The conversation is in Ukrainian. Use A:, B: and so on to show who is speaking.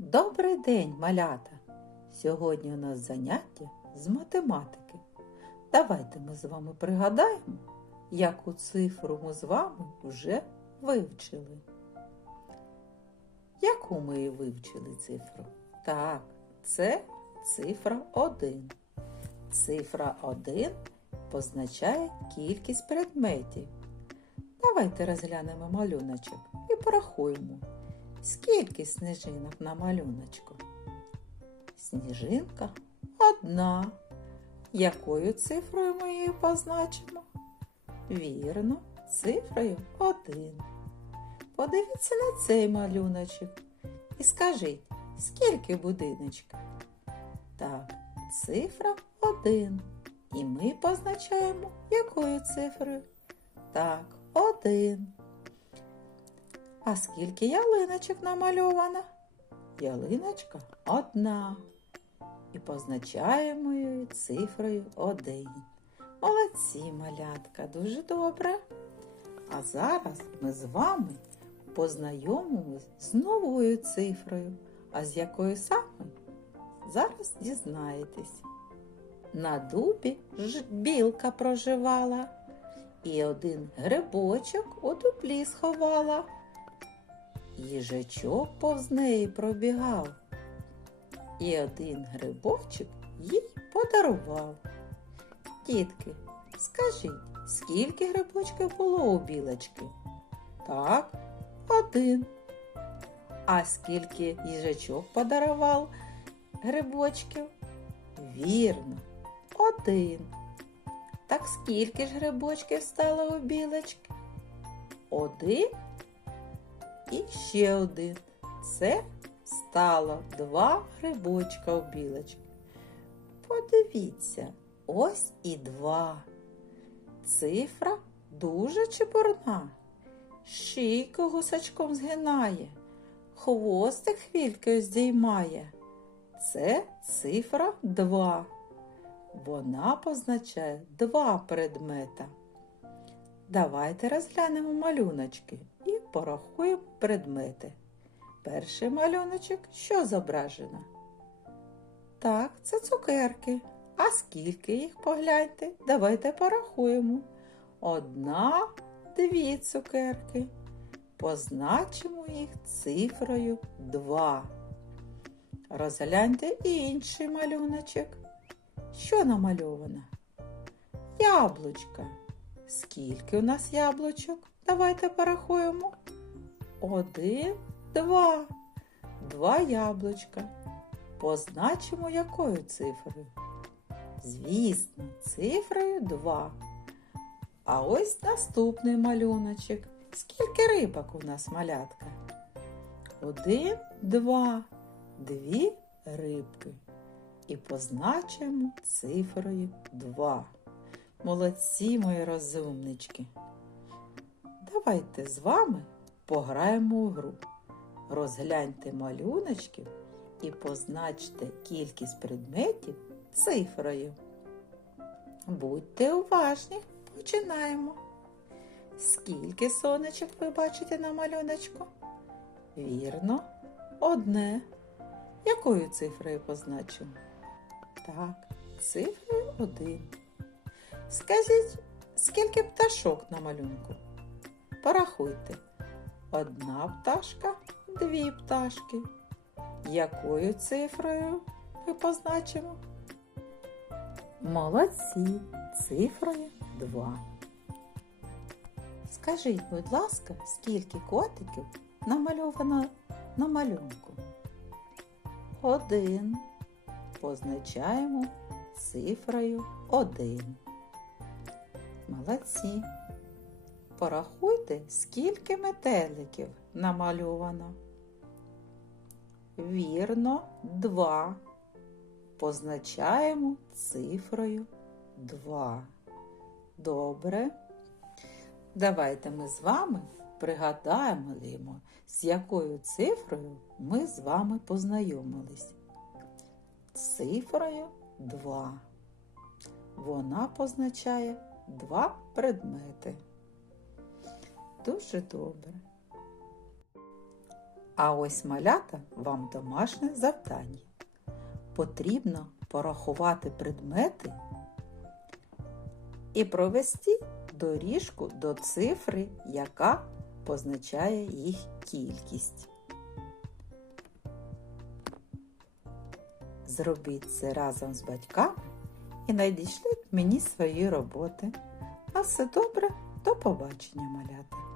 A: Добрий день, малята! Сьогодні у нас заняття з математики. Давайте ми з вами пригадаємо, яку цифру ми з вами вже вивчили. Яку ми її вивчили цифру? Так, це цифра 1. Цифра 1 позначає кількість предметів. Давайте розглянемо малюночок і порахуємо. Скільки сніжинок на малюночку? Сніжинка одна. Якою цифрою ми її позначимо? Вірно, цифрою один. Подивіться на цей малюночок і скажіть, скільки будиночків? Так, цифра один. І ми позначаємо якою цифрою? Так, один. А скільки ялиночок намальовано? Ялиночка одна. І позначаємо її цифрою один. Молодці, малятка, дуже добре. А зараз ми з вами познайомимось з новою цифрою, а з якою саме зараз дізнаєтесь. На дубі ж білка проживала, і один грибочок у дуплі сховала. Їжачок повз неї пробігав, і один грибочок їй подарував. Дітки, скажіть, скільки грибочків було у білочки? Так, один. А скільки їжачок подарував грибочків? Вірно, один. Так скільки ж грибочків стало у білочки? Один і ще один. Це стало два грибочка у білочки. Подивіться, ось і два. Цифра дуже чепурна. Шийку гусачком згинає, хвостик хвількою здіймає. Це цифра 2. Вона позначає два предмета. Давайте розглянемо малюночки і порахуємо предмети. Перший малюночок що зображено? Так, це цукерки. А скільки їх погляньте? Давайте порахуємо. Одна, дві цукерки. Позначимо їх цифрою 2. Розгляньте інший малюночок. Що намальовано? Яблучка. Скільки у нас яблучок? Давайте порахуємо. Один, два. Два яблучка. Позначимо якою цифрою? Звісно, цифрою 2. А ось наступний малюночок. Скільки рибок у нас малятка? Один, два, дві рибки. І позначимо цифрою 2. Молодці, мої розумнички. Давайте з вами пограємо у гру. Розгляньте малюночки і позначте кількість предметів цифрою. Будьте уважні, починаємо. Скільки сонечок ви бачите на малюночку? Вірно, одне. Якою цифрою позначимо? Так, цифрою один. Скажіть, скільки пташок на малюнку? Порахуйте. Одна пташка, дві пташки. Якою цифрою ми позначимо? Молодці, цифрою 2. Скажіть, будь ласка, скільки котиків намальовано на малюнку? Один. Позначаємо цифрою 1. Молодці. Порахуйте, скільки метеликів намальовано. Вірно, 2. Позначаємо цифрою 2. Добре. Давайте ми з вами пригадаємо, з якою цифрою ми з вами познайомились. Цифрою 2. Вона позначає два предмети. Дуже добре. А ось малята вам домашнє завдання. Потрібно порахувати предмети і провести доріжку до цифри, яка позначає їх кількість. Зробіть це разом з батьками і надішліть мені свої роботи. А все добре, до побачення, малята!